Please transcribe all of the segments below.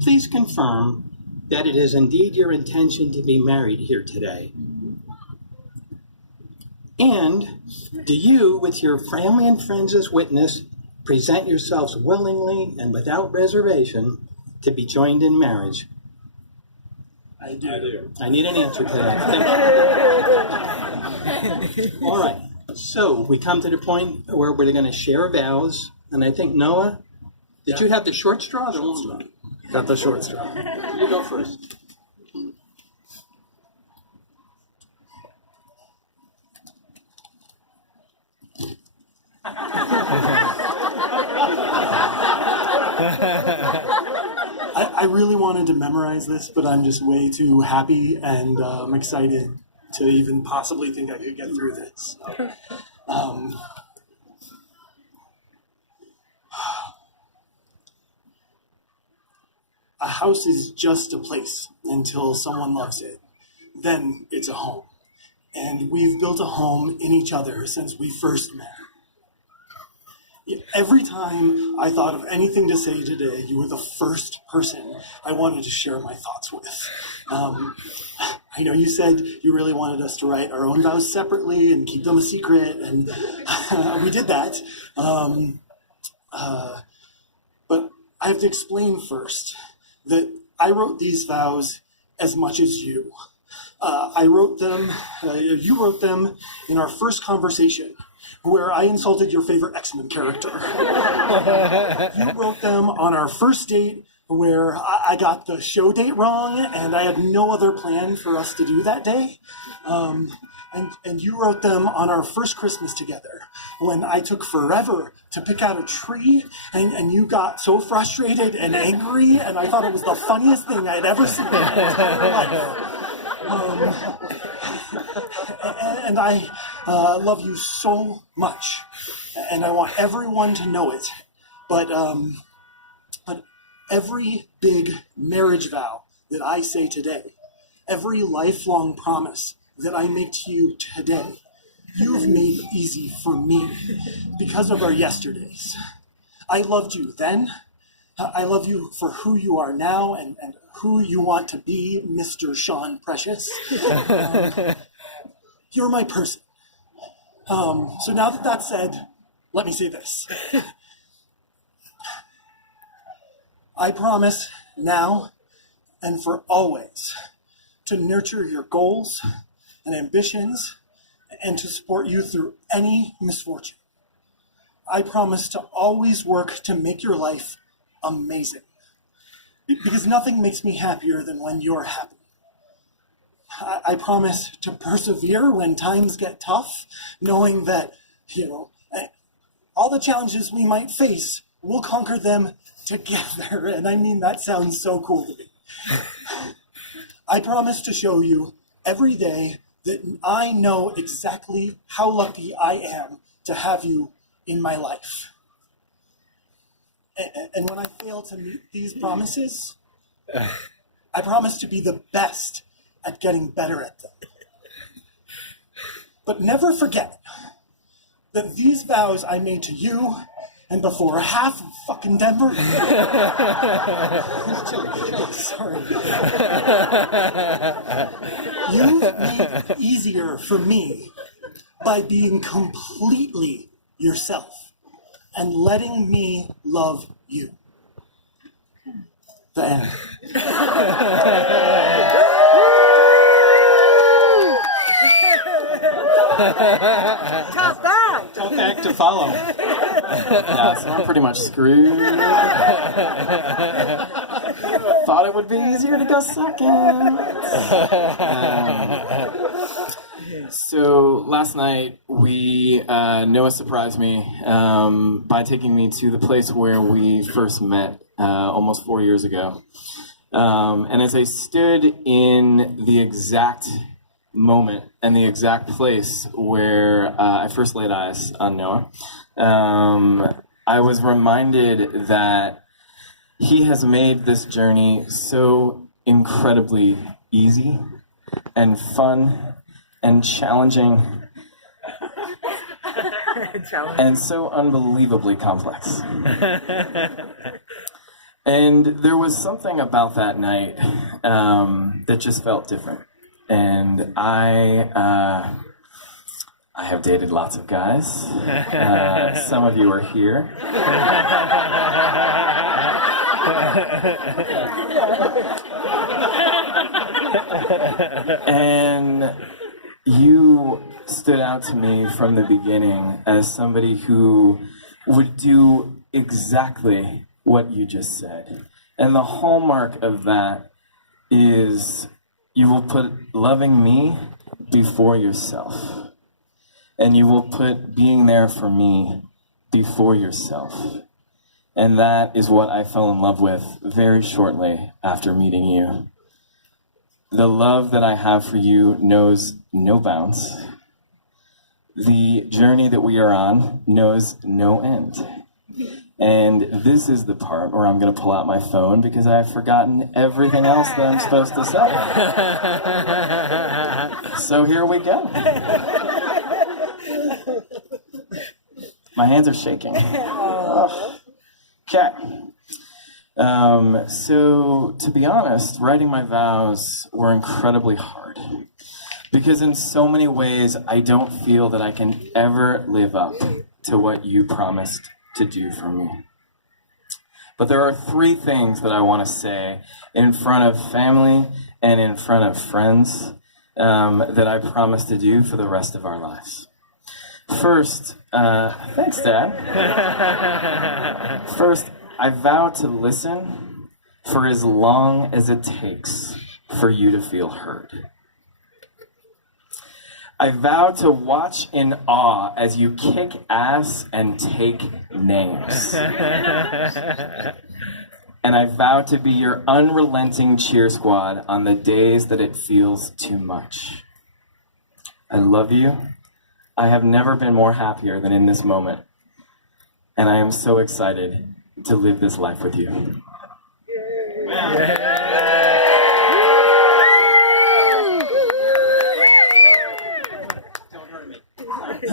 please confirm that it is indeed your intention to be married here today? And do you, with your family and friends as witness, present yourselves willingly and without reservation to be joined in marriage? I do. I need an answer to that. All right. So we come to the point where we're going to share vows. And I think, Noah, did you have the short straw or the long straw? Got the short straw. You go first. I really wanted to memorize this, but I'm just way too happy and I'm excited to even possibly think I could get through this. So, a house is just a place until someone loves it. Then it's a home. And we've built a home in each other since we first met. Every time I thought of anything to say today, you were the first person I wanted to share my thoughts with. I know you said you really wanted us to write our own vows separately and keep them a secret, and we did that. But I have to explain first that I wrote these vows as much as you. You wrote them in our first conversation, where I insulted your favorite X-Men character. You wrote them on our first date, where I got the show date wrong, and I had no other plan for us to do that day. And you wrote them on our first Christmas together, when I took forever to pick out a tree, and you got so frustrated and angry, and I thought it was the funniest thing I'd ever seen in my entire life. And I love you so much, and I want everyone to know it. But every big marriage vow that I say today, every lifelong promise that I make to you today, you've made easy for me because of our yesterdays. I loved you then. I love you for who you are now and who you want to be, Mr. Sean Precious. You're my person. So now that that's said, let me say this. I promise now and for always to nurture your goals and ambitions and to support you through any misfortune. I promise to always work to make your life amazing, because nothing makes me happier than when you're happy. I promise to persevere when times get tough, knowing that, all the challenges we might face, we'll conquer them together. And I mean, that sounds so cool to me. I promise to show you every day that I know exactly how lucky I am to have you in my life. And when I fail to meet these promises, I promise to be the best at getting better at them. But never forget that these vows I made to you and before half of fucking Denver. Sorry. You've made it easier for me by being completely yourself and letting me love you. The end. Top back! Top back to follow. Yeah, so I'm pretty much screwed. Thought it would be easier to go second. So last night, Noah surprised me by taking me to the place where we first met almost 4 years ago. And as I stood in the exact moment and the exact place where I first laid eyes on Noah, I was reminded that he has made this journey so incredibly easy and fun and challenging and so unbelievably complex. And there was something about that night that just felt different. And I have dated lots of guys. Some of you are here. And you stood out to me from the beginning as somebody who would do exactly what you just said. And the hallmark of that is you will put loving me before yourself. And you will put being there for me before yourself. And that is what I fell in love with very shortly after meeting you. The love that I have for you knows no bounds. The journey that we are on knows no end. And this is the part where I'm going to pull out my phone because I've forgotten everything else that I'm supposed to say. So here we go. My hands are shaking. Oh. Okay. So to be honest, writing my vows were incredibly hard. Because in so many ways, I don't feel that I can ever live up to what you promised to do for me. But there are 3 things that I want to say in front of family and in front of friends that I promise to do for the rest of our lives. First, thanks, Dad. First, I vow to listen for as long as it takes for you to feel heard. I vow to watch in awe as you kick ass and take names. And I vow to be your unrelenting cheer squad on the days that it feels too much. I love you. I have never been more happier than in this moment. And I am so excited to live this life with you.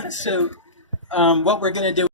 So, what we're going to do